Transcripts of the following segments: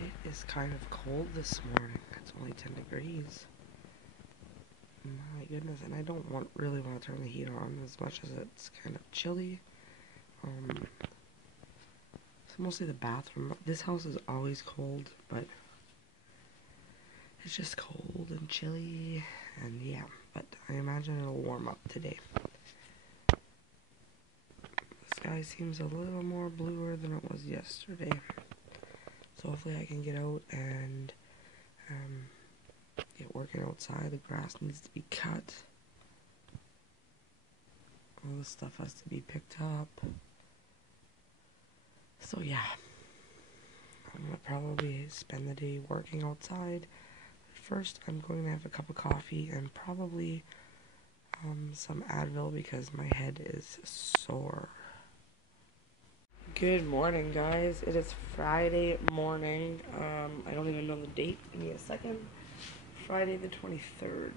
It is kind of cold this morning. It's only 10 degrees. My goodness, and I don't really want to turn the heat on as much as it's kind of chilly. It's mostly the bathroom. This house is always cold, but it's just cold and chilly, and yeah, but I imagine it'll warm up today. The sky seems a little more bluer than it was yesterday, so hopefully I can get out and get working outside. The grass needs to be cut. All this stuff has to be picked up. So yeah, I'm gonna probably spend the day working outside. First, I'm going to have a cup of coffee and probably some Advil because my head is sore. Good morning, guys. It is Friday morning. I don't even know the date. Give me a second. Friday the 23rd.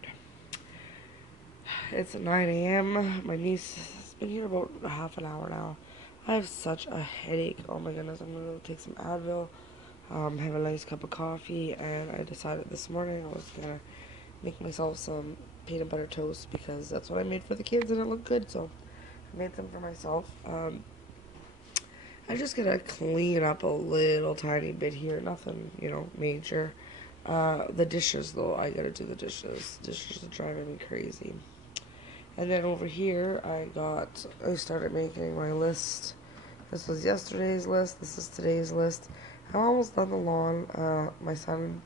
It's 9 a.m. My niece has been here about half an hour now. I have such a headache. Oh my goodness, I'm gonna go take some Advil, have a nice cup of coffee, and I decided this morning I was gonna make myself some peanut butter toast because that's what I made for the kids and it looked good, so I made them for myself. I just gotta clean up a little tiny bit here, nothing, major. The dishes though, I gotta do the dishes. Dishes are driving me crazy. And then over here, I started making my list. This was yesterday's list. This is today's list. I'm almost done the lawn. My son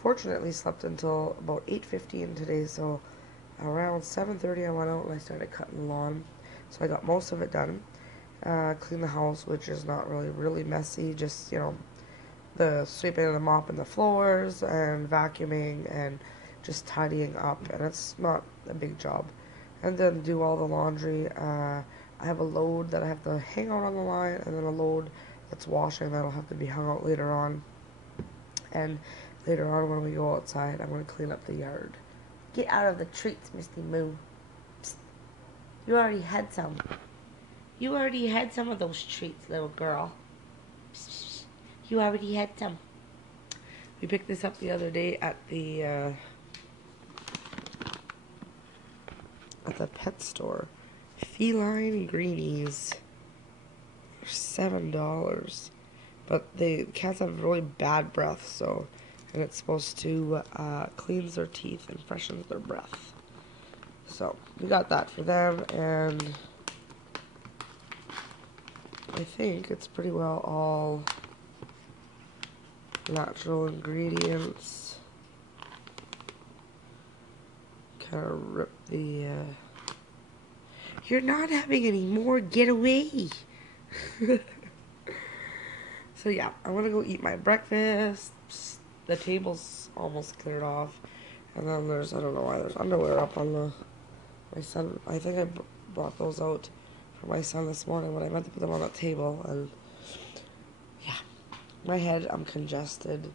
fortunately slept until about 8:15 today, so around 7:30 I went out and I started cutting the lawn. So I got most of it done. Cleaned the house, which is not really messy. Just, the sweeping and the mopping the floors and vacuuming and just tidying up. And it's not a big job. And then do all the laundry. I have a load that I have to hang out on the line, and then a load that's washing that'll have to be hung out later on. And later on when we go outside, I'm going to clean up the yard. Get out of the treats, Misty Moo. Psst. You already had some. You already had some of those treats, little girl. Psst. You already had some. We picked this up the other day at the pet store. Feline greenies for $7. But the cats have really bad breath, and it's supposed to cleanse their teeth and freshens their breath. So we got that for them, and I think it's pretty well all natural ingredients. Kind of rip the you're not having any more, get away. So yeah, I'm gonna go eat my breakfast. The table's almost cleared off, and then I don't know why there's underwear up on my son. I think I brought those out for my son this morning, but I meant to put them on the table. And yeah, my head, I'm congested,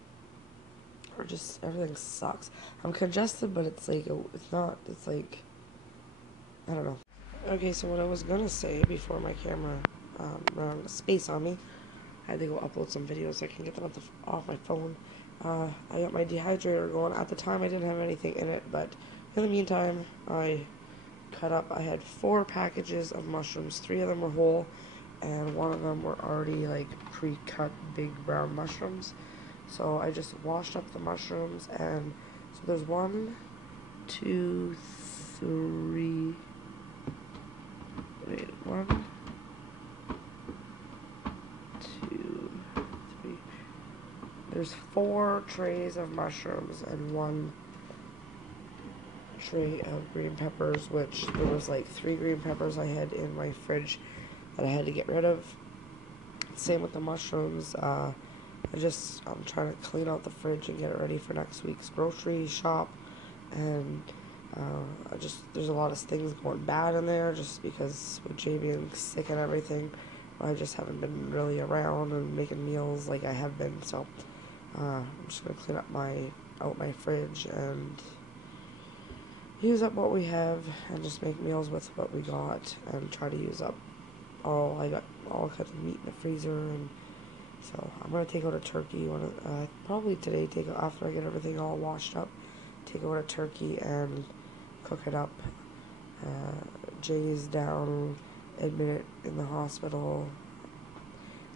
or just everything sucks. I'm congested, but it's like I don't know. Okay, so what I was gonna say before my camera ran out of space on me, I had to go upload some videos so I can get them off my phone. I got my dehydrator going. At the time, I didn't have anything in it, but in the meantime, I had 4 packages of mushrooms. 3 of them were whole, and 1 of them were already like pre-cut big brown mushrooms. So I just washed up the mushrooms, and so there's 1, 2, 3. Wait, 1, 2, 3. There's 4 trays of mushrooms and 1 tray of green peppers, which there was like 3 green peppers I had in my fridge that I had to get rid of. Same with the mushrooms. I'm trying to clean out the fridge and get it ready for next week's grocery shop, and there's a lot of things going bad in there just because with Jay being sick and everything. I just haven't been really around and making meals like I have been, so I'm just gonna clean up my fridge and use up what we have and just make meals with what we got and try to use up I got all kinds of meat in the freezer and So I'm gonna take out a turkey probably today. After I get everything all washed up, take out a turkey and cook it up. Jay's down, admitted in the hospital,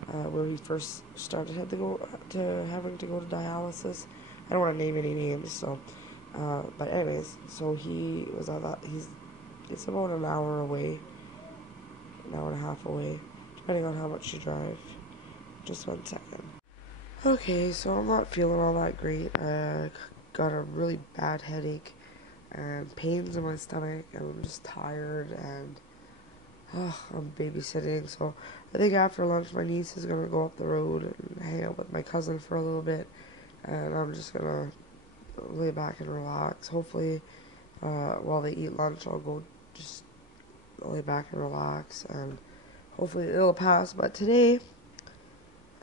where he first started having to go to dialysis. I don't want to name any names, so. But anyways, so he was at that. It's about an hour away, an hour and a half away, depending on how much you drive. Just 1 second. Okay, so I'm not feeling all that great. I got a really bad headache and pains in my stomach, and I'm just tired, and I'm babysitting. So I think after lunch, my niece is gonna go up the road and hang out with my cousin for a little bit, and I'm just gonna lay back and relax. Hopefully, while they eat lunch, I'll go just lay back and relax, and hopefully it'll pass. But today,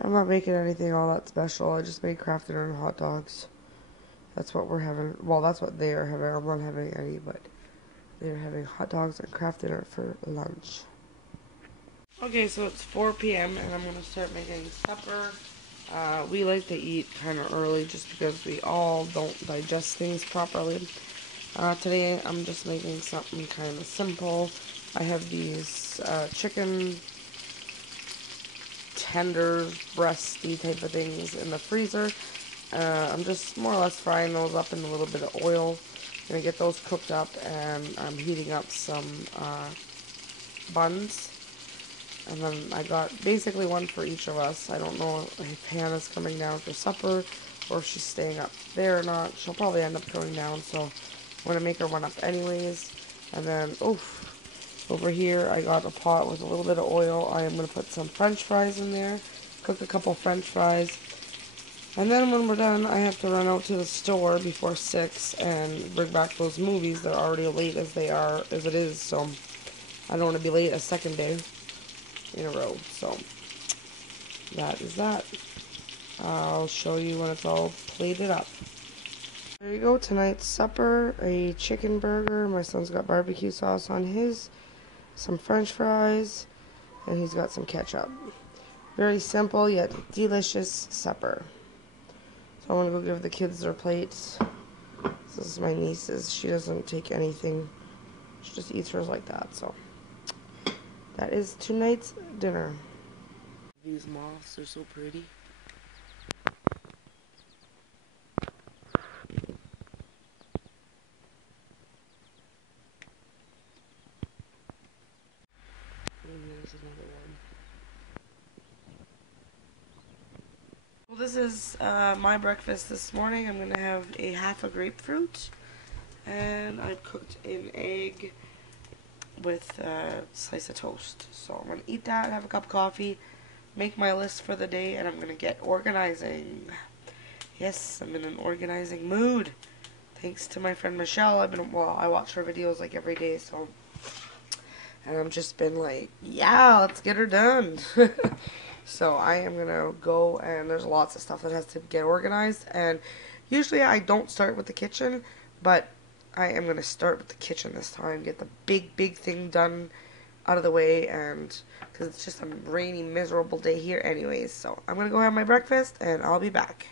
I'm not making anything all that special. I just made Kraft dinner and hot dogs. That's what we're having. Well, that's what they are having. I'm not having any, but they're having hot dogs and Kraft dinner for lunch. Okay, so it's 4 p.m. and I'm going to start making supper. We like to eat kind of early just because we all don't digest things properly. Today I'm just making something kind of simple. I have these chicken tenders, breasty type of things in the freezer. I'm just more or less frying those up in a little bit of oil. I'm going to get those cooked up, and I'm heating up some buns. And then I got basically one for each of us. I don't know if Hannah's coming down for supper or if she's staying up there or not. She'll probably end up going down, so I'm going to make her one up anyways. And then, over here I got a pot with a little bit of oil. I am going to put some french fries in there, cook a couple french fries. And then when we're done, I have to run out to the store before 6 and bring back those movies. They're already late as it is, so I don't want to be late a second day in a row. So that is that. I'll show you when it's all plated up. There you go, tonight's supper, a chicken burger. My son's got barbecue sauce on his, some french fries, and he's got some ketchup. Very simple yet delicious supper. So I'm going to go give the kids their plates. This is my niece's. She doesn't take anything. She just eats hers like that. So that is tonight's dinner. These moths are so pretty. And there's another one. Well, this is my breakfast this morning. I'm going to have a half a grapefruit, and I've cooked an egg with a slice of toast. So I'm going to eat that, have a cup of coffee, make my list for the day, and I'm going to get organizing. Yes, I'm in an organizing mood. Thanks to my friend Michelle. I watch her videos like every day, so, and I've just been like, yeah, let's get her done. So I am going to go, and there's lots of stuff that has to get organized, and usually I don't start with the kitchen, but I am going to start with the kitchen this time, get the big thing done out of the way, and because it's just a rainy, miserable day here anyways. So I'm going to go have my breakfast, and I'll be back.